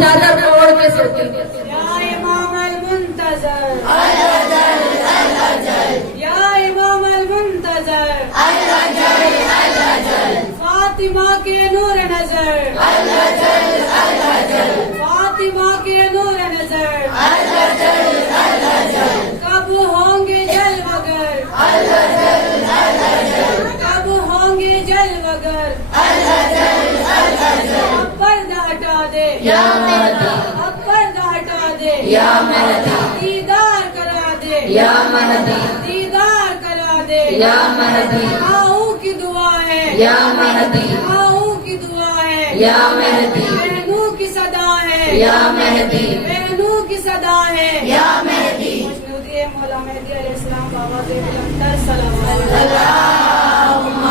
چادر اوڑھ کے سوتی ہے۔ یا امام المنتظر الأجل الأجل یا امام المنتظر الأجل الأجل فاطمہ کے نور نظر الأجل الأجل فاطمہ کے نور نظر الأجل الأجل کب ہوں گے جلوگر الأجل الأجل کب ہوں گے جلوگر الأجل الأجل اب پردہ ہٹا دے یا مہدی اب پردہ ہٹا دے یا مہدی دیدار کرا دے یا مہدی دیدار کرا دے یا مہدی ماؤں کی دعا ہے یا مہدی ماؤں کی دعا ہے یا مہدی بہنوں کی صدا ہے یا مہدی بہنوں کی صدا ہے یا مہدی مجنودی مولا مہدی علیہ السلام بابا زید الانتر سلام علیہ اللہم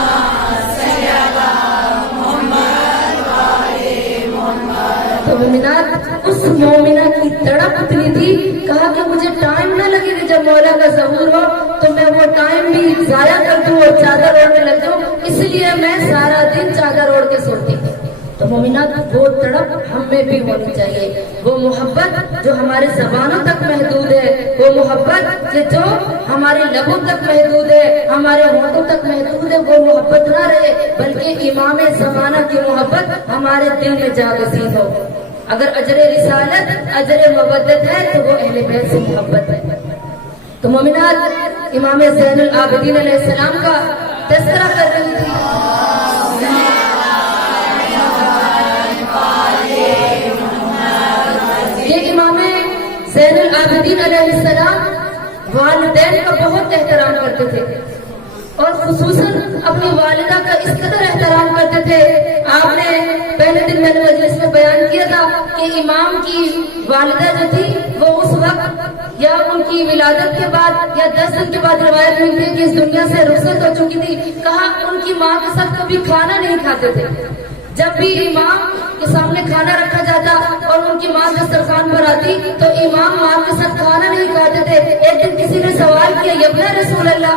صلی علی محمد وآلِ محمد۔ تو مومنات، اس مومنہ کی تڑپ اتنی تھی، کہا کہ مجھے ٹائم نہ لگے کہ جب مولا کا ظہور ہو تو میں وہ ٹائم بھی ضائع کر دوں اور چادر اوڑھنے لگ جاؤں، اس لیے میں سارا دن چادر اوڑھ کے سوتی تھی۔ تو مومنات، وہ تڑپ ہمیں بھی ہونی چاہیے، وہ محبت جو ہمارے زبانوں تک محدود ہے، وہ محبت کہ جو ہمارے لبوں تک محدود ہے، ہمارے ہونٹوں تک محدود ہے، وہ محبت نہ رہے، بلکہ امام زمانہ کی محبت ہمارے دل میں جاگزین ہو۔ اگر اجر رسالت اجر مودت ہے تو وہ اہل بیت سے محبت ہے۔ تو مومنات، امام زین العابدین علیہ السلام کا تذکرہ کر رہی تھی۔ یہ امام زین العابدین علیہ السلام والدین کا بہت احترام کرتے تھے، اور خصوصاً اپنی والدہ کا اس قدر احترام کرتے تھے۔ آپ نے پہلے دن میں نے مجلس میں بیان کیا تھا کہ امام کی والدہ جو تھی وہ اس وقت یا ان کی ولادت کے بعد یا 10 دن کے بعد روایت ملتی ہے کہ اس دنیا سے رخصت ہو چکی تھی۔ کہا ان کی ماں کے ساتھ کبھی کھانا نہیں کھاتے تھے، جب بھی امام کے سامنے کھانا رکھا جاتا اور ان کی ماں دسترخوان پر آتی تو امام ماں کے ساتھ کھانا نہیں کھاتے تھے۔ ایک دن کسی نے سوال کیا، یا رسول اللہ،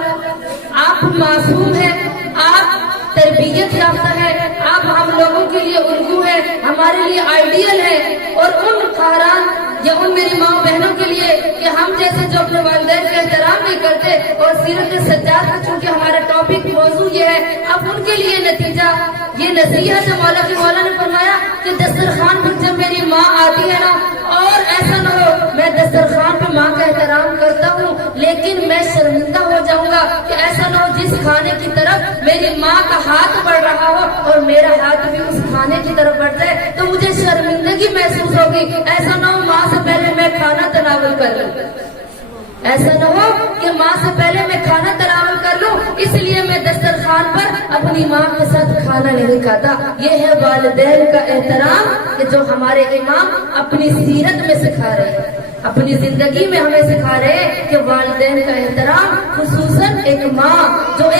آپ معصوم ہیں، آپ تربیت یافتہ ہے، آپ ہم لوگوں کے لیے الگو ہے، ہمارے لیے آئیڈیل ہے، اور ان خاران یا ان میری ماں بہنوں کے لیے کہ ہم جیسے جو اپنے والدین کا احترام نہیں کرتے، اور سیرت سجاد کا چونکہ ہمارا ٹاپک موضوع یہ ہے، اب ان کے لیے نتیجہ یہ نصیحت ہے مولا کی۔ مولا نے فرمایا کہ دسترخوان پر جب میری ماں آتی ہے نا، اور ایسا نہ ہو میں دسترخوان پہ ماں کا احترام کرتا ہوں لیکن میں شرمندہ ہو جاؤں گا، کہ ایسا نہ ہو جس کھانے کی طرف میری ماں کا ہاتھ بڑھ رہا ہو اور میرا ہاتھ بھی اس کھانے کی طرف بڑھ جائے تو مجھے شرمندگی محسوس ہوگی۔ ایسا نہ ہو ماں سے پہلے میں کھانا تناول کر لوں، ایسا نہ ہو کہ ماں سے پہلے میں کھانا تناول کر لوں، اس لیے میں دسترخوان پر اپنی ماں کے ساتھ کھانا نہیں کھاتا۔ یہ ہے والدین کا احترام کہ جو ہمارے امام اپنی سیرت میں سکھا رہے ہیں، اپنی زندگی میں ہمیں سکھا رہے ہیں کہ والدین کا احترام، خصوصاً ایک ماں جو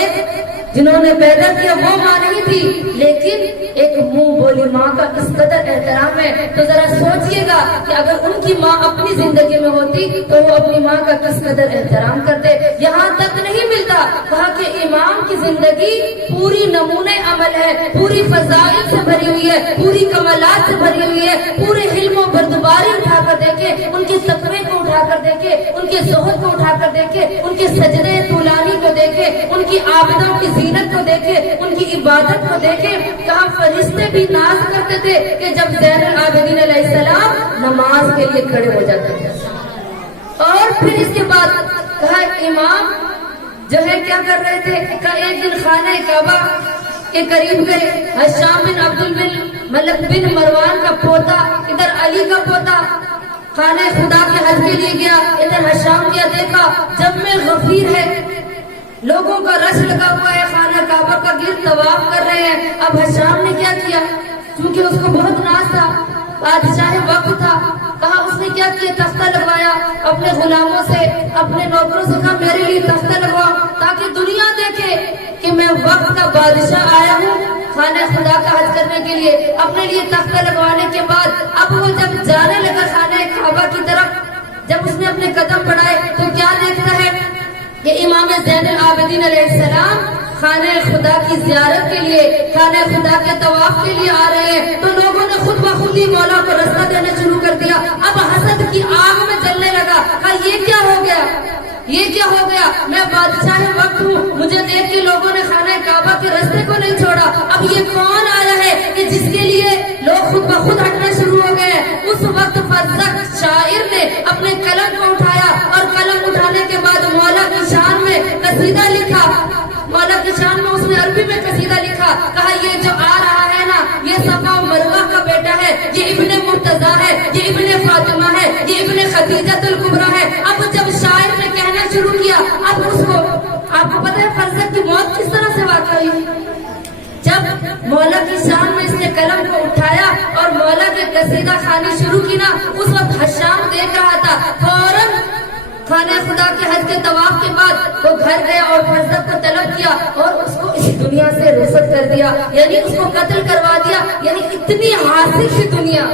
جنہوں نے پیدا کیا وہ ماں نہیں تھی، لیکن ایک منہ بولی ماں کا اس قدر احترام ہے۔ تو ذرا سوچئے گا کہ اگر ان کی ماں اپنی زندگی میں ہوتی تو وہ اپنی ماں کا کس قدر احترام کرتے۔ یہاں تک نہیں ملتا، کہا کہ امام کی زندگی پوری نمونہ عمل ہے، پوری فضائل سے بھری ہوئی ہے، پوری کمالات سے بھری ہوئی ہے۔ پورے علم و بردباری اٹھا کر دیکھے، ان کے تقوی کو اٹھا کر دیکھے، ان کے زہد کو اٹھا کر دیکھے، ان کے سجدے طولانی کو دیکھے، ان کی عابدوں کی زینت کو دیکھے، ان کی عبادت کو دیکھے۔ کہاں فرشتے بھی ناز کرتے تھے کہ جب زین العابدین علیہ السلام نماز کے لیے کھڑے ہو جاتے تھے۔ اور پھر اس کے بعد کہا امام جو ہے کیا کر رہے تھے، کہ ایک دن خانہ کعبہ کے قریب گئے، ہشام بن عبد الملک بن مروان کا پوتا، ادھر علی کا پوتا خانہ خدا کے حج کے لیے گیا، ادھر ہشام کیا دیکھا جب میں غفیر ہے، لوگوں کا رش لگا ہوا ہے، خانہ کعبہ کا گرد طواف کر رہے ہیں۔ اب ہشام نے کیا کیا، چونکہ اس کو بہت ناز تھا، بادشاہ وقت تھا، کہا اس نے کیا کیا، تختہ لگوایا، اپنے غلاموں سے اپنے نوکروں سے کہا میرے لیے تختہ لگواؤ تاکہ دنیا دیکھے کہ میں وقت کا بادشاہ آیا ہوں خانہ خدا کا حج کرنے کے لیے۔ اپنے لیے تختہ لگوانے کے بعد اب وہ جب جانے لگا خانہ کعبہ کی طرف، جب اس نے اپنے قدم بڑھائے تو کیا دیکھتا ہے کہ امام زین العابدین علیہ السلام خانہ خدا کی زیارت کے لیے، خانہ خدا کے طواف کے لیے آ رہے ہیں۔ تو لوگوں نے خود بخود ہی مولا کو رستہ دینے دیا. اب حسد کی آگ میں جلنے لگا. کہا یہ کیا ہو گیا, یہ کیا ہو گیا, میں بادشاہ وقت ہوں, مجھے دیکھ کے لوگوں نے خانہ کعبہ کے رستے کو نہیں چھوڑا. اب یہ کون آیا ہے کہ جس کے لیے لوگ خود بخود ہٹنا شروع ہو گئے. اس وقت فرزق شاعر نے اپنے قلم کو اٹھایا اور قلم اٹھانے کے بعد مولا کی شان میں قصیدہ لکھا. مولا کی شان میں اس نے عربی میں قصیدہ لکھا. کہا یہ جو آ رہا ہے نا, یہ صفا و مروہ کا بیٹا ہے, یہ ابن مرتضیٰ ہے, یہ ابن فاطمہ ہے, یہ ابن خدیجہ الکبریٰ ہے. اب جب شاعر نے کہنا شروع کیا, اب اس کو آپ کو پتہ ہے فرزق کی موت کس طرح سے واقع ہوئی. جب مولا کی شان میں اس نے قلم کو اٹھایا اور مولا کے قصیدہ خوانی شروع کی نا, اس وقت حشام دیکھ رہا تھا. فوراً خانہ خدا کے حج کے طواف کے بعد وہ گھر گیا اور فرزق کو طلب کیا اور اس کو اس دنیا سے رخصت کر دیا, یعنی اس کو قتل کروا دیا. یعنی اتنی حاصل کی دنیا,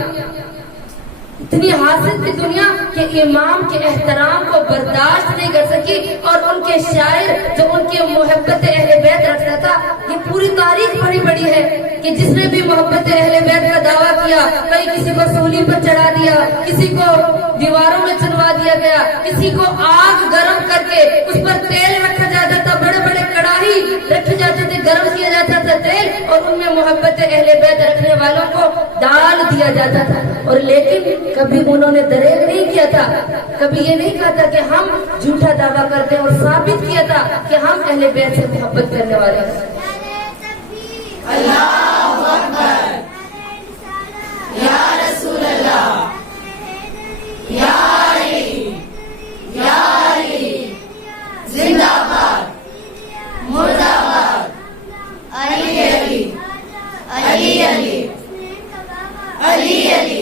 اتنی حاصل کی دنیا کہ امام کے احترام کو برداشت نہیں کر سکی. اور ان کے شاعر جو ان کے محبت اہل بیت رکھتا تھا, یہ پوری تاریخ بڑی بڑی ہے کہ جس نے بھی محبت اہل بیت کا دعویٰ کیا, کئی کسی کو سولی پر چڑھا دیا, کسی کو دیواروں میں چنوا دیا گیا, کسی کو آگ گرم کر کے اس پر تیل رکھا جاتا تھا, بڑے بڑے کڑاہی رکھے جاتے تھے, گرم کیا جاتا تھا تیل, اور ان میں محبت اہل بیت رکھنے والوں کو ڈال دیا جاتا تھا. اور لیکن کبھی انہوں نے دریغ نہیں کیا تھا, کبھی یہ نہیں کہا تھا کہ ہم جھوٹا دعویٰ کرتے ہیں, اور ثابت کیا تھا کہ ہم اہل بیت سے محبت کرنے والے ہیں. اللہ اکبر, یا رسول اللہ, یا علی, یا علی, زندہ باد, مرد آباد, علی علی, علی علی, علی علی,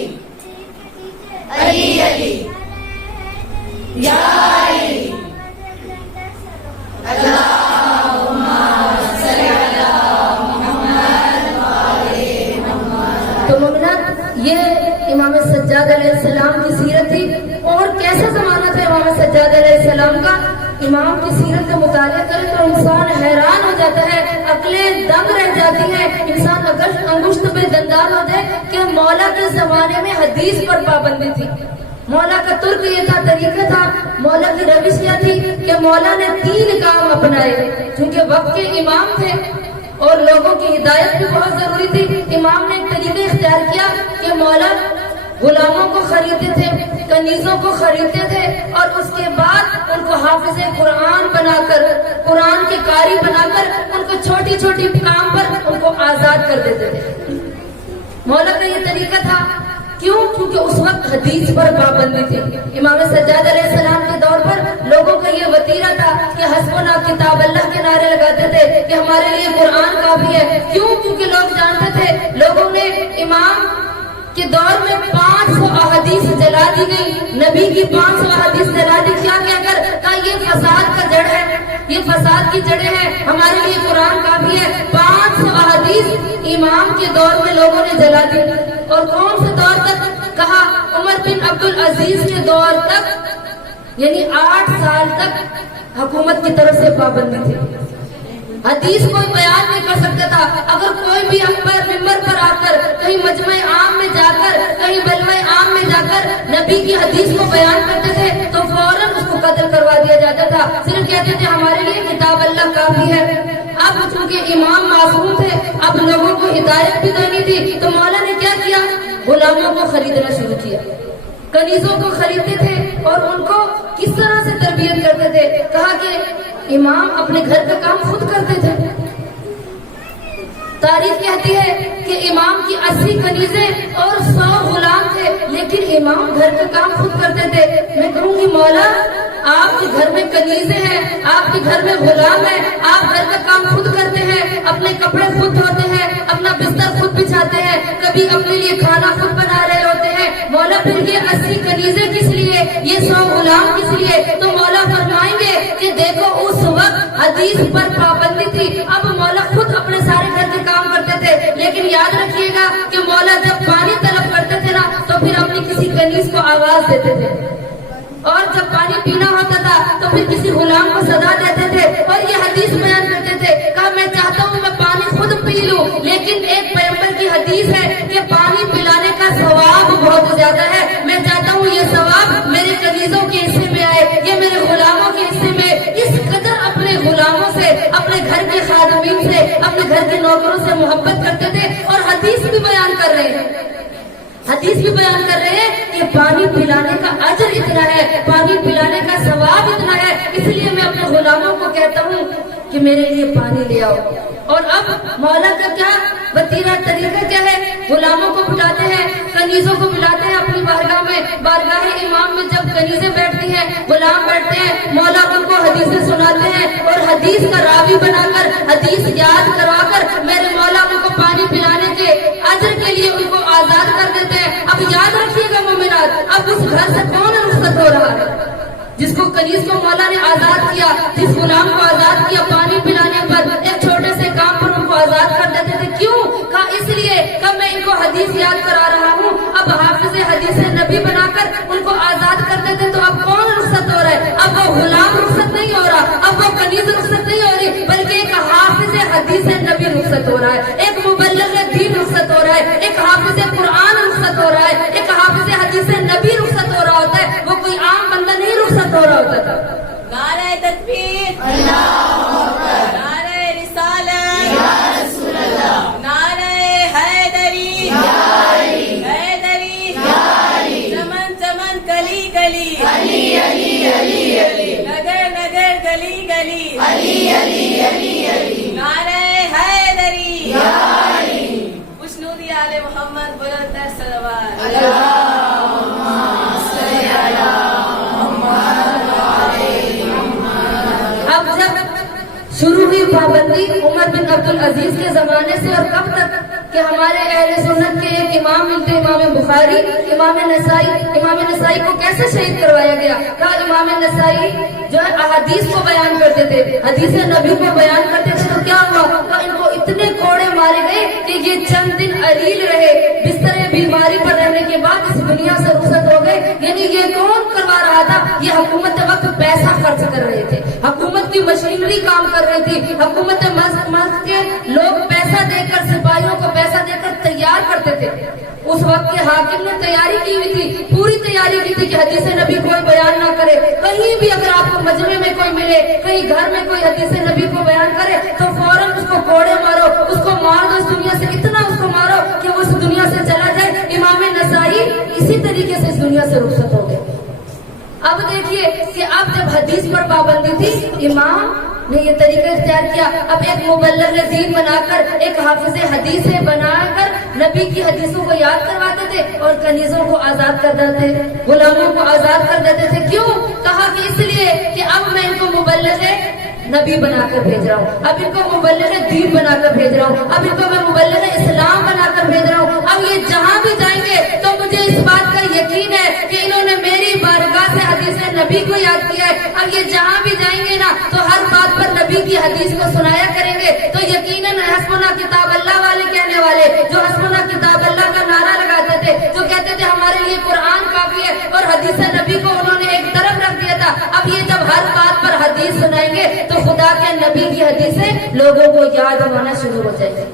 علی علی, یا علی. اللہم صلی علی محمد وآل محمد. تو مومنات, یہ امام سجاد علیہ السلام کی سیرت تھی. اور کیسا زمانہ تھا امام سجاد علیہ السلام کا. امام کی سیرت کا مطالعہ کرے تو انسان حیران ہو جاتا ہے, عقلیں دنگ رہ جاتی ہے. انسان اگر انگشت پہ دندان ہو جائے کہ مولا کے زمانے میں حدیث پر پابندی تھی. مولا کا ترک یہ تھا, طریقہ تھا, مولا کی روش کیا تھی کہ مولا نے 3 کام اپنائے. چونکہ وقت کے امام تھے اور لوگوں کی ہدایت بھی بہت ضروری تھی, امام نے ایک طریقہ اختیار کیا کہ مولا غلاموں کو خریدتے تھے, کنیزوں کو خریدتے تھے, اور اس کے بعد ان کو حافظ قرآن بنا کر, قرآن کے قاری بنا کر ان کو چھوٹی چھوٹی کام پر ان کو آزاد کر دیتے تھے. مولا کا یہ طریقہ تھا. کیوں؟ کیونکہ اس وقت حدیث پر پابندی تھی. امام سجاد علیہ السلام کے دور پر لوگوں کا یہ وتیرہ تھا کہ حسبنا کتاب اللہ کے نعرے لگاتے تھے کہ ہمارے لیے قرآن کافی ہے. کیوں؟ کیونکہ لوگ جانتے تھے, لوگوں نے امام کے دور میں 500 احادیث جلا دی گئی, نبی کی 500 احادیث جلا دی. کیا کر کہا یہ فساد کا جڑ ہے, یہ فساد کی جڑیں ہیں, ہمارے لیے قرآن کافی ہے. 500 احادیث امام کے دور میں لوگوں نے جلا دی. اور کون سے دور تک؟ کہا عمر بن عبد العزیز کے دور تک, یعنی 8 سال تک حکومت کی طرف سے پابندی تھی. حدیث کوئی بیان نہیں کر سکتا تھا. اگر کوئی بھی ممبر پر آ کر, کہیں مجمع عام میں جا کر, کہیں بلوہ عام میں جا کر نبی کی حدیث کو بیان کرتے تھے تو فوراً اس کو قتل کروا دیا جاتا تھا. صرف کہتے تھے ہمارے لیے کتاب اللہ کافی ہے. اب چونکہ امام معصوم تھے, اب لوگوں کو ہدایت بھی دینی تھی, تو مولا نے کیا کیا, غلاموں کو خریدنا شروع کیا, کنیزوں کو خریدتے تھے اور ان کو کس طرح سے تربیت کرتے تھے. کہا کہ امام اپنے گھر کا کام خود کرتے تھے. تاریخ کہتی ہے کہ امام کی 80 کنیزیں اور 100 غلام تھے, لیکن امام گھر کا کام خود کرتے تھے. میں کہوں گی مولا آپ کے گھر میں کنیزیں ہیں, آپ کے گھر میں غلام ہیں, آپ گھر کا کام خود کرتے ہیں, اپنے کپڑے خود دھوتے ہیں, اپنا بستر خود بچھاتے ہیں, کبھی اپنے لیے کھانا خود بنا رہے ہوتے ہیں. مولا پھر یہ 80 کنیزیں کس لیے, یہ 100 غلام کس لیے؟ تو مولا فرمائیں گے کہ دیکھو اس وقت حدیث پر پابندی تھی. اب مولا خود اپنے سارے گھر کے کام کرتے تھے, لیکن یاد رکھیے گا کہ مولا جب پانی طلب کرتے تھے نا تو پھر اپنی کسی کنیز کو آواز دیتے تھے, اور جب پانی پینا ہوتا تھا تو پھر کسی غلام کو صدا دیتے تھے اور یہ حدیث بیان کرتے تھے. کہا میں چاہتا ہوں میں پانی خود پی لوں, لیکن ایک پیغمبر کی حدیث ہے کہ پانی پلانے کا ثواب بہت زیادہ ہے, میں گھر کے نوکروں سے محبت کرتے تھے اور حدیث بھی بیان کر رہے ہیں، حدیث بھی بیان کر رہے ہیں کہ پانی پلانے کا اجر اتنا ہے، پانی پلانے کا ثواب اتنا ہے، اس لیے میں اپنے غلاموں کو کہتا ہوں کہ میرے لیے پانی لے آؤ۔ اور اب مولا کا کیا وتیرہ طریقہ کیا ہے؟ غلاموں کو بلاتے ہیں، کنیزوں کو بلاتے ہیں اپنی بارگاہ میں، بارگاہ امام میں جب کنیزیں بیٹھتی ہیں، غلام بیٹھتے ہیں، مولا ان کو حدیثیں سناتے ہیں اور حدیث کا راوی بنا کر، حدیث یاد کروا کر میرے مولا ان کو پانی پلانے کے اجر کے لیے ان کو آزاد کر دیتے ہیں۔ اب یاد رکھیے گا مومنات، اب اس گھر سے کون رخصت ہو رہا ہے؟ جس کو کنیز کو مولا نے آزاد کیا، جس غلام کو آزاد کیا پانی پلانے پر، ایک چھوٹے سے کام پر ان کو آزاد کر دیتے تھے۔ کیوں؟ کہا اس لیے کہ میں ان کو حدیث یاد کرا رہا ہوں۔ اب حافظ حدیث نبی بنا کر ان کو آزاد کر دیتے تو اب کون رخصت ہو رہا ہے؟ اب وہ غلام رخصت نہیں ہو رہا، اب وہ کنیز رخصت نہیں ہو رہی، بلکہ ایک حافظ حدیث نبی رخصت ہو رہا ہے، ایک مبلغ دین رخصت ہو رہا ہے، ایک حافظ قرآن رخصت ہو رہا ہے، ایک حافظ حدیث نبی رخصت ہو رہا ہوتا ہے، وہ کوئی عام بندہ نہیں رخصت ہو رہا ہوتا تھا۔ نعرہ تکبیر، اللہ اکبر، نعرہ رسالت، یا رسول اللہ، نعرہ حیدری، یا علی، حیدری، یا علی، چمن چمن گلی گلی، علی علی علی علی، نگر نگر گلی گلی، علی علی علی علی، نعرہ حیدری، یا علی، خوشنودی آل محمد بلند تر صلوات، اللہم صلی علی اب جب شروع ہوئی پابندی عمر بن عبدالعزیز کے زمانے سے، اور کب تک کہ ہمارے اہل سنت کے ایک امام ملتے امام بخاری، امام نسائی کو کیسے شہید کروایا گیا؟ کہا امام نسائی جو ہے احادیث کو بیان کرتے تھے، حدیث نبی کو بیان کرتے تھے، تو کیا ہوا؟ کہا ان کو اتنے کوڑے مارے گئے کہ یہ چند دن علیل رہے، بستر بیماری پر رہنے کے بعد اس دنیا سے رخصت ہو گئے۔ یعنی یہ کون کروا رہا تھا؟ یہ حکومت وقت پیسہ خرچ کر رہے تھے، حکومت کی مشینری کام کر رہی تھی، حکومت ملک کے لوگ پیسہ دے کر، سپاہیوں کو پیسہ دے کر تیار کرتے تھے۔ اس وقت کے حاکم نے تیاری کی ہوئی تھی، پوری تیاری کی تھی کہ حدیث نبی کوئی بیان نہ کرے۔ کہیں بھی اگر آپ کو مجمع میں کوئی ملے، کہیں گھر میں کوئی حدیث نبی کو بیان کرے تو فوراً اس کو کوڑے مارو، اس کو مار دو، اس دنیا سے اتنا اس کو مارو کہ وہ اس دنیا سے چلا جائے۔ امام نسائی اسی طریقے سے اس دنیا سے رخصت ہو گئے۔ اب دیکھیے کہ اب جب حدیث پر پابندی تھی، امام نے یہ طریقہ اختیار کیا، اب ایک مبلغ دین بنا کر، ایک حافظ حدیث بنا کر نبی کی حدیثوں کو یاد کرواتے تھے اور کنیزوں کو آزاد کر دیتے تھے، غلاموں کو آزاد کر دیتے تھے۔ کیوں؟ کہا کہ اس لیے کہ اب میں ان کو مبلغ نبی بنا کر بھیج رہا ہوں، اب ان کو مبلغ دین بنا کر بھیج رہا ہوں، اب ان کو میں مبلغ اسلام بنا کر بھیج رہا ہوں۔ اب یہ جہاں بھی جائیں گے تو مجھے اس بات کا یقین ہے کہ انہوں نے میری بارگاہ سے حدیث نبی کو یاد کیا ہے۔ اب یہ جہاں بھی جائیں گے نا تو ہر بات پر نبی کی حدیث کو سنایا کریں گے، تو یقیناً حسبنا کتاب اللہ والے کہنے والے جو حسبنا کتاب اللہ کا نعرہ لگاتے تھے، جو کہتے تھے ہمارے لیے قرآن کافی ہے، اور حدیث نبی کو انہوں نے ایک طرف رکھ دیا تھا۔ اب یہ جب ہر بات پر حدیث سنائیں گے تو خدا کے نبی کی حدیثیں لوگوں کو یاد ہونا شروع ہو جائے گی۔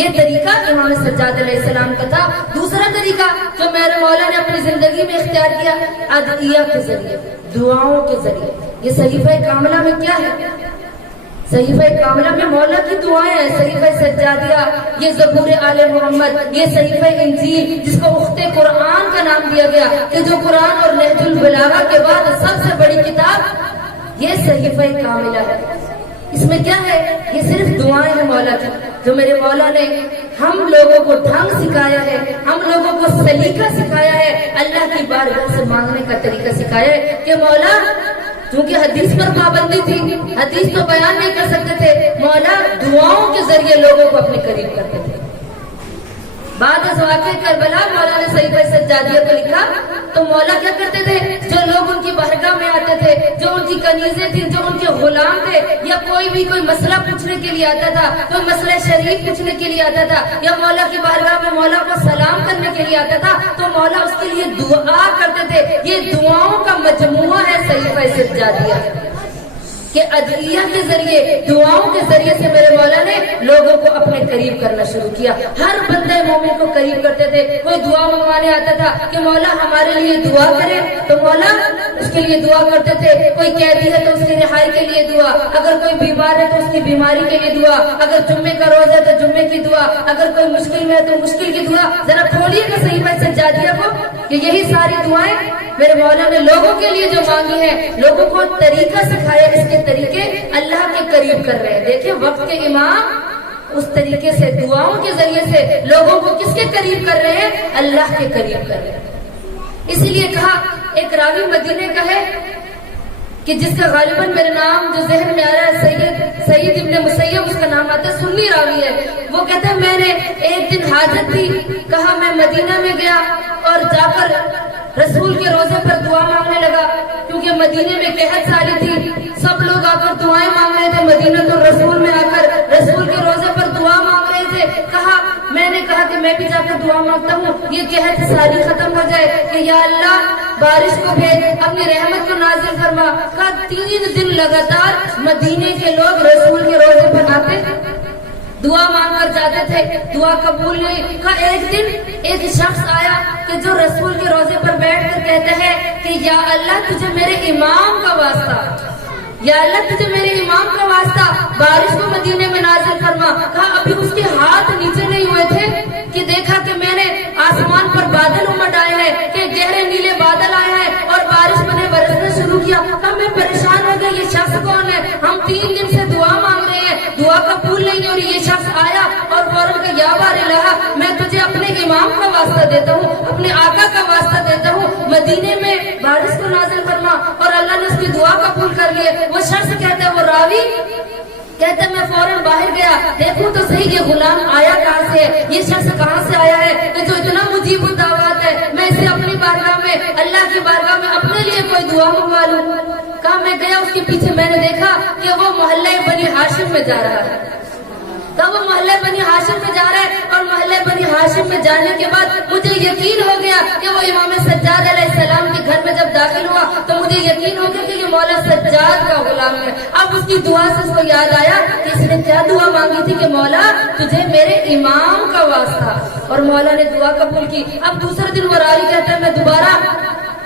یہ طریقہ امام سجاد علیہ السلام کا تھا۔ دوسرا طریقہ جو میرے مولا نے اپنی زندگی میں اختیار کیا، ادعیہ کے ذریعے، دعاؤں کے ذریعے۔ یہ صحیفہ کاملہ میں کیا ہے؟ صحیفہ کاملہ میں مولا کی دعائیں ہیں، صحیفہ سجادیہ، یہ زبور آل محمد، یہ صحیفہ انجیل جس کو اخت قرآن کا نام دیا گیا، کہ جو قرآن اور نہج البلاغہ کے بعد سب سے بڑی کتاب یہ صحیفہ کاملہ ہے۔ اس میں کیا ہے؟ یہ صرف دعائیں ہیں مولا کی، جو میرے مولا نے ہم لوگوں کو ڈھنگ سکھایا ہے، ہم لوگوں کو سلیقہ سکھایا ہے، اللہ کی بارگاہ سے مانگنے کا طریقہ سکھایا ہے کہ مولا کیونکہ حدیث پر پابندی تھی، حدیث تو بیان نہیں کر سکتے تھے، مولا دعاؤں کے ذریعے لوگوں کو اپنے قریب کرتے تھے۔ بعد از واقع کربلا مولا نے صحیفہ سجادیہ کو لکھا تو مولا کیا کرتے تھے؟ جو لوگ ان کی بارگاہ میں آتے تھے، جو ان کی کنیزیں تھیں، جو ان کے غلام تھے، یا کوئی مسئلہ پوچھنے کے لیے آتا تھا، کوئی مسئلہ شریف پوچھنے کے لیے آتا تھا، یا مولا کی بارگاہ میں مولا کو سلام کرنے کے لیے آتا تھا، تو مولا اس کے لیے دعا کرتے تھے۔ یہ دعاؤں کا مجموعہ ہے صحیفہ سجادیہ، کہ ادعیہ کے ذریعے، دعاؤں کے ذریعے سے میرے مولا نے لوگوں کو اپنے قریب کرنا شروع کیا۔ ہر بندے مومن کو قریب کرتے تھے۔ کوئی دعا منگوانے آتا تھا کہ مولا ہمارے لیے دعا کرے، تو مولا اس کے لیے دعا کرتے تھے. کوئی قیدی ہے تو اس کی رہائی کے لیے دعا, اگر کوئی بیمار ہے تو اس کی بیماری کے لیے دعا, اگر جمعے کا روز ہے تو جمعے کی دعا, اگر کوئی مشکل میں ہے تو مشکل کی دعا. ذرا کھولیے گا صحیفہ سجادیہ کو کہ یہی ساری دعائیں میرے مولا نے لوگوں کے لیے جو مانگی ہے, لوگوں کو طریقہ سکھایا, اس کے طریقے اللہ کے قریب کر رہے ہیں. دیکھیں وقت کے امام اس طریقے سے دعاؤں کے ذریعے سے لوگوں کو کس کے قریب کر رہے ہیں, اللہ کے قریب کر رہے ہیں. اسی لیے کہا, ایک راوی مدینے کا ہے کہ جس کا غالباً میرے نام جو ذہن میں آ رہا ہے سعید ابن مسیب اس کا نام آتا ہے, سنی راوی ہے. وہ کہتا ہے میں نے ایک دن حاجت تھی, کہا میں مدینہ میں گیا اور جا کر رسول کے روزے پر دعا مانگنے لگا, کیونکہ مدینے میں قحط سالی تھی, سب لوگ آ کر دعائیں مانگ رہے تھے. مدینہ تو رسول میں آ کر رسول کے روزے پر دعا مانگ رہے تھے. میں نے کہا کہ میں بھی جا کر دعا مانگتا ہوں, یہ قحط سالی ختم ہو جائے کہ یا اللہ بارش کو بھیج, اپنی رحمت کو نازل فرما. کہا 3 دن لگاتار مدینے کے لوگ رسول کے روزے پر آتے, دعا مانگ کر جاتے تھے, دعا قبول نہیں. کہا ایک دن ایک شخص آیا کہ جو رسول کے روزے پر بیٹھ کر کہتا ہے کہ یا اللہ تجھے میرے امام کا واسطہ, یا اللہ تجھے میرے امام کا واسطہ بارش کو مدینے میں نازل فرما. کہا ابھی اس کے ہاتھ نیچے نہیں ہوئے تھے کہ دیکھا کہ میں نے آسمان پر بادل امڈ آئے ہیں, کہ گہرے نیلے بادل آئے ہیں اور بارش میں نے برسنا شروع کیا. کہا میں پریشان ہو گیا, یہ شخص کون ہے؟ ہم 3 دن سے دعا مانگ رہے ہیں, دعا قبول نہیں ہو رہی. یہ شخص آیا اور فوراً کہ یا بار الہ, میں تجھے اپنے امام کا واسطہ دیتا ہوں, اپنے آقا کا واسطہ دیتا ہوں, مدینے میں بارش کو نازل فرما. اور اللہ نے اس کی دعا قبول کر لی. وہ شخص کہتا ہے, وہ راوی کہتا ہے میں فوراً باہر گیا, دیکھوں تو صحیح یہ غلام آیا کہاں سے ہے, یہ شخص کہاں سے آیا ہے کہ جو اتنا مجیب الدعوات ہے, میں اسے اپنی بارگاہ میں, اللہ کی بارگاہ میں اپنے لیے کوئی دعا منگوا لوں. کہا میں گیا, اس کے پیچھے میں نے دیکھا کہ وہ محلہ بنی ہاشم میں جا رہا ہے. کہا وہ محلہ بنی ہاشم میں جا رہا ہے, اور محلہ بنی ہاشم میں جانے کے بعد مجھے یقین ہو گیا کہ وہ امام سجاد علیہ السلام کے گھر میں جب داخل ہوا تو مجھے یقین ہو گیا کہ یہ مولا سجاد کا غلام ہے. اب اس کی دعا سے اس کو یاد آیا کہ اس نے کیا دعا مانگی تھی کہ مولا تجھے میرے امام کا واسطہ, اور مولا نے دعا قبول کی. اب دوسرے دن وہ راوی کہتا ہے میں دوبارہ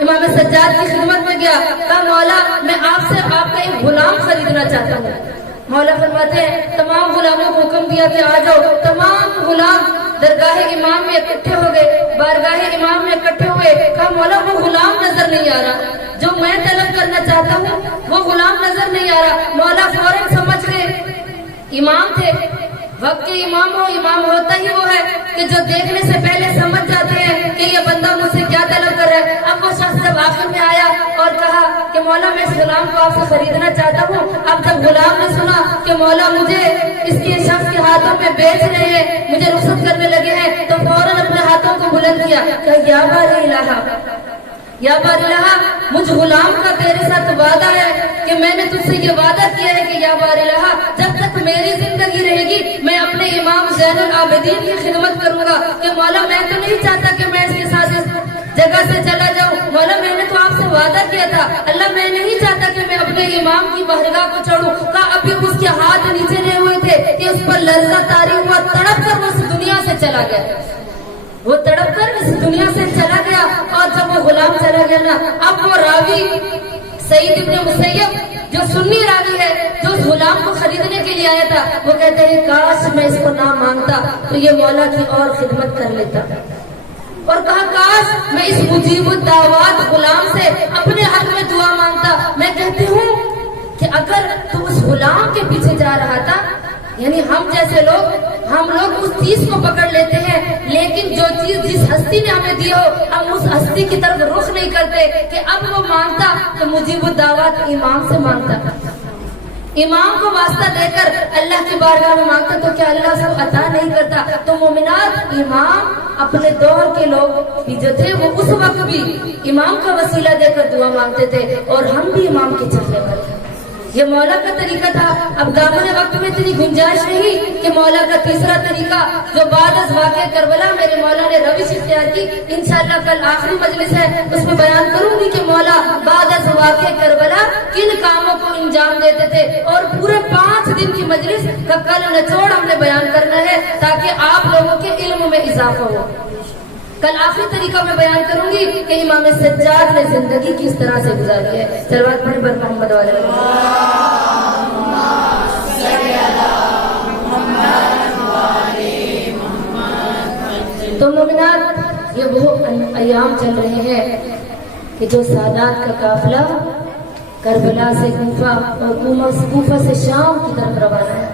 امام سجاد کی خدمت میں گیا. کہا مولا میں آپ سے آپ کا ایک غلام خریدنا چاہتا ہوں. مولا فرماتے ہیں تمام غلاموں کو حکم دیا کہ آ جاؤ. تمام غلام درگاہ امام میں اکٹھے ہو گئے, بارگاہ امام میں اکٹھے ہوئے. کہا مولا وہ غلام نظر نہیں آ رہا, جو میں طلب کرنا چاہتا ہوں وہ غلام نظر نہیں آ رہا. مولا فوراً سمجھ گئے امام تھے, وقت کے امام ہو, امام ہوتا ہی وہ ہے کہ جو دیکھنے سے پہلے سمجھ جاتے ہیں کہ یہ بندہ مجھ سے کیا طلب کر رہا ہے. اب وہ شخص جب آخر میں آیا اور کہا کہ مولا میں اس غلام کو آپ سے خریدنا چاہتا ہوں. اب جب غلام نے سنا کہ مولا مجھے اس کے شخص کے ہاتھوں میں بیچ رہے ہیں, مجھے رخصت کرنے لگے ہیں, تو فوراً اپنے ہاتھوں کو بلند کیا کہ یا بار الہ, یا بار الہ, مجھ غلام کا تیرے ساتھ وعدہ ہے کہ میں نے تجھ سے یہ وعدہ کیا ہے کہ یا بار الہ جب تک میری زندگی رہے گی میں اپنے امام زین العابدین کی خدمت کروں گا. کہ مولا میں تو نہیں چاہتا کہ میں اس کے ساتھ اس جگہ سے چلا جاؤں, مولا میں نے تو آپ سے وعدہ کیا تھا, اللہ میں نہیں چاہتا کہ میں اپنے امام کی بارگاہ کو چڑھوں. کہا ابھی اس کے ہاتھ نیچے نہیں ہوئے تھے کہ اس پر لرزہ طاری ہوا, تڑپ کر وہ اس دنیا سے چلا گیا. وہ تڑپ کر اس دنیا سے چلا گیا. اور جب وہ غلام چلا گیا نا, اب وہ راوی سعید ابن مسیب جو سنی راوی ہے, جو اس غلام کو خریدنے کے لیے آیا تھا, وہ کہتے ہیں کاش میں اس کو نہ مانگتا تو یہ مولا کی اور خدمت کر لیتا. اور کہا کاش میں اس مجیب الدعوات غلام سے اپنے حق میں دعا مانگتا. میں کہتی ہوں کہ اگر تو اس غلام کے پیچھے جا رہا تھا, یعنی ہم جیسے ہم لوگ اس چیز کو پکڑ لیتے ہیں, لیکن جو چیز جس ہستی نے ہمیں دی ہو ہم اس ہستی کی طرف رخ نہیں کرتے کہ اب وہ مانگتا تو مجیب الدعوات امام سے مانگتا, امام کو واسطہ دے کر اللہ کی بارگاہ میں مانگتا, تو کیا اللہ سب عطا نہیں کرتا. تو مومنات, امام اپنے دور کے لوگ بھی جو تھے وہ اس وقت بھی امام کا وسیلہ دے کر دعا مانگتے تھے, اور ہم بھی امام کے چلنے پر تھے. یہ مولا کا طریقہ تھا. اب دامن وقت میں اتنی گنجائش نہیں کہ مولا کا تیسرا طریقہ جو بعد از واقع کربلا میرے مولا نے روش اختیار کی, انشاءاللہ کل آخری مجلس ہے اس میں بیان کروں گی کہ مولا بعد از واقع کربلا کن کاموں کو انجام دیتے تھے, اور پورے 5 دن کی مجلس کا کل نچوڑ ہم نے بیان کرنا ہے تاکہ آپ لوگوں کے علم میں اضافہ ہو. کل آخری طریقہ میں بیان کروں گی کہ امام سجاد نے زندگی کس طرح سے گزاری ہے. صلوات پڑھیں بر محمد والے. تو مومنات، یہ وہ ایام چل رہے ہیں کہ جو سادات کا قافلہ کربلا سے کوفہ اور کوفہ سے شام کی طرف روانہ ہے.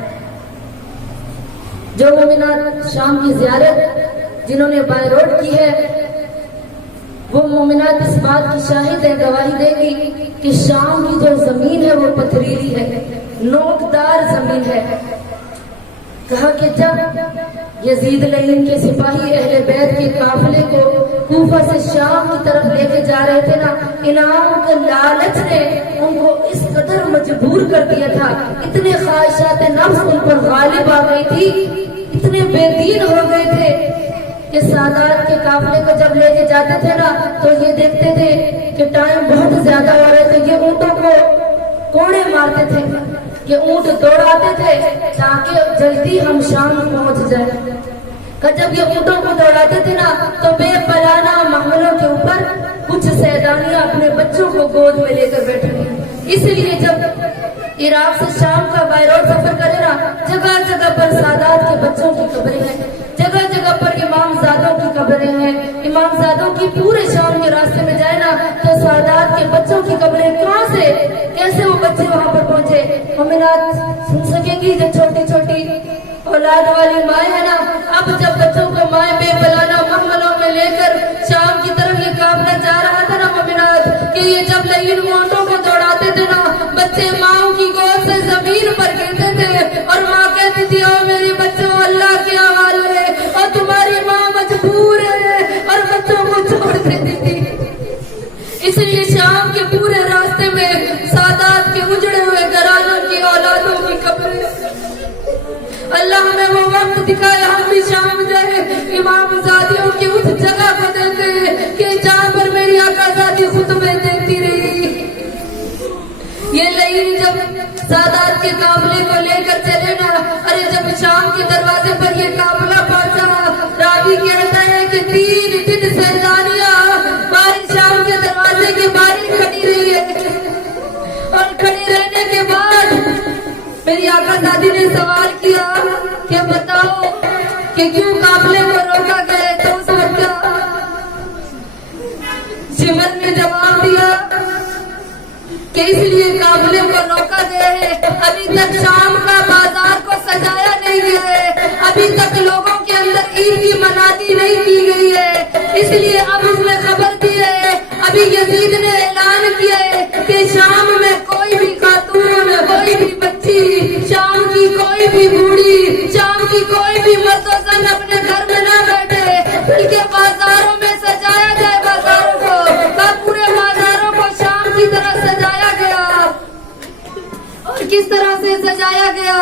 جو مومنات شام کی زیارت جنہوں نے بائی روڈ کی ہے، وہ مومنات اس بات کی شاہد ہے، گواہی دے گی کہ شام کی جو زمین ہے وہ پتھریلی ہے، نوکدار زمین ہے. کہا کہ جب یزید لعین کے سپاہی اہل بیت کے قافلے کو کوفہ سے شام کی طرف لے کے جا رہے تھے نا، انعام کے لالچ نے ان کو اس قدر مجبور کر دیا تھا، اتنے خواہشات نفس ان پر غالب آ گئی تھی، اتنے بے دین ہو گئے تھے کہ سادات کے قافلے کو جب لے کے جاتے تھے نا تو یہ دیکھتے تھے کہ ٹائم بہت زیادہ ہو رہے تھے. یہ اونٹوں کو کوڑے مارتے تھے کہ اونٹ دوڑاتے تھے تاکہ جلدی ہم شام پہنچ جائیں. جب یہ اونٹوں کو دوڑاتے تھے نا تو بے پلانہ محملوں کے اوپر کچھ سیدانیاں اپنے بچوں کو گود میں لے کر بیٹھے ہوئے. اس لیے جب عراق سے شام کا بائی روڈ سفر کرے نا، جگہ جگہ پر سادات کے بچوں کی قبریں ہیں، جگہ جگہ پر امام زادوں کی قبریں ہیں. امام زادوں کی پورے شام کے راستے میں جائے نا تو سادات کے بچوں کی قبریں کہاں سے، کیسے وہ بچے وہاں پر پہنچے. مومنات سن سکیں گی جو چھوٹی چھوٹی اولاد والی مائیں ہے نا، اب جب بچوں کو مائیں بے پلانہ محملوں میں لے کر شام کی طرف یہ قافلہ جا رہا تھا نا مومنات، کہ یہ جب لعین اونٹوں کو دوڑاتے تھے نا، بچے ماؤں کی گود سے زمین پر گرتے تھے اور ماں کہتی تھی او میرے بچوں اللہ کے حوالے، اور تمہاری ماں مجبور ہے، اور بچوں کو چھوڑ دیتی تھی. اس لیے شام کے پورے راستے میں سادات کے اجڑے ہوئے گھرانوں کی اولادوں کی قبریں. اللہ ہمیں وہ وقت دکھائے ہم بھی شام جائے امام زادیوں کی اس جگہ کو دیکھے کہ جہاں پر میری آقا زادی خطبے دیتی رہی. یہ لعین جب سادات کے قافلے کو لے کر چلے نا، ارے جب شام کے دروازے پر یہ قافلہ پہنچا، راوی کہتا ہے کہ 3 دن سیدانیاں باہر شام کے دروازے کے باہر کھڑی رہی ہے. اور کھڑی رہنے کے بعد میری آقا زادی نے سوال کیا کہ بتاؤ کہ کیوں قافلے کو روکا گیا. تو اس وقت شمر نے جواب دیا کہ اس لیے قافلے کو روکا گیا ہے، ابھی تک شام کا بازار کو سجایا نہیں گیا ہے، ابھی تک لوگوں کے اندر عید کی منادی نہیں کی گئی ہے، اس لیے اب اس نے خبر دی ہے، ابھی یزید نے اعلان کیا ہے کہ شام میں کوئی بھی خاتون، کوئی بھی بچی، شام کی کوئی بھی بوڑھی، شام کی کوئی بھی مرد و زن اپنے گھر میں نہ بیٹھے، بلکہ بازاروں میں سجایا جائے. بازاروں کو، پورے بازاروں کو شام کی طرح سجایا گیا. اور کس طرح سے سجایا گیا؟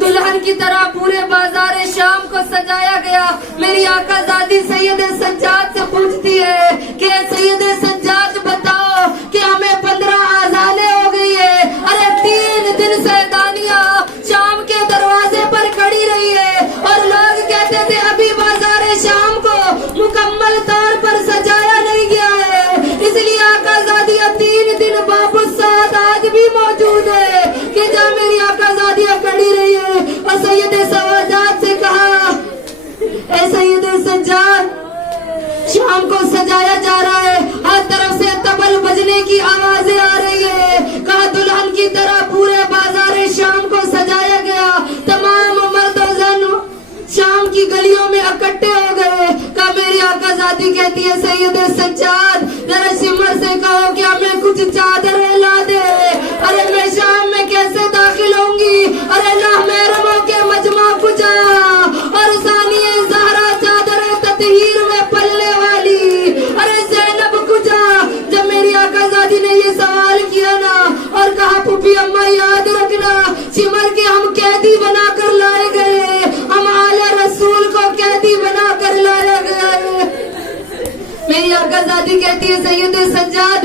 دلہن کی طرح پورے بازار شام کو سجایا گیا. میری آقا زادی سید سجاد سے پوچھتی ہے کہ سید سجاد بتاؤ کہ ہمیں 15 آذانیں ہو گئی ہے، ارے 3 دن سیدانیاں شام کے دروازے پر کھڑی رہی ہے، اور لوگ کہتے تھے ابھی بازار شام کو مکمل طور پر سجایا نہیں گیا ہے. اس لیے آقا زادیہ 3 دن واپس ساتھ آج بھی موجود ہے کہ جہاں میری آقا زادیہ کھڑی رہی ہے. اور سید سجاد سے کہا اے سید سجاد، شام کو سجایا جا رہا ہے، ہر طرف سے طبل بجنے کی آوازیں آ رہی ہے. کہا دلہن کی طرح پورے بازار شام کو سجایا گیا، تمام مرد و زن شام کی گلیوں میں اکٹھے ہو گئے. کہا میری آقا زادی کہتی ہے سید سجاد ذرا سمر سے کہو کہ ہمیں کچھ چادریں لا دے. ارے میں شام میں کیسے داخل ہوں گی؟ ارے نہ محرموں کے مجمع کجا، اور ثانیہ زہرا چادر تطہیر میں پلنے والی، ارے زینب کجا. جب میری آقا زادی نے یہ سوال کیا نا اور کہا پھوپھی اماں یاد رکھنا سمر کے ہم قیدی بنا کر لائے گئے، ہم آل رسول کو قیدی بنا کر لایا گیا ہے. میری آقا زادی کہتی ہے سید سجاد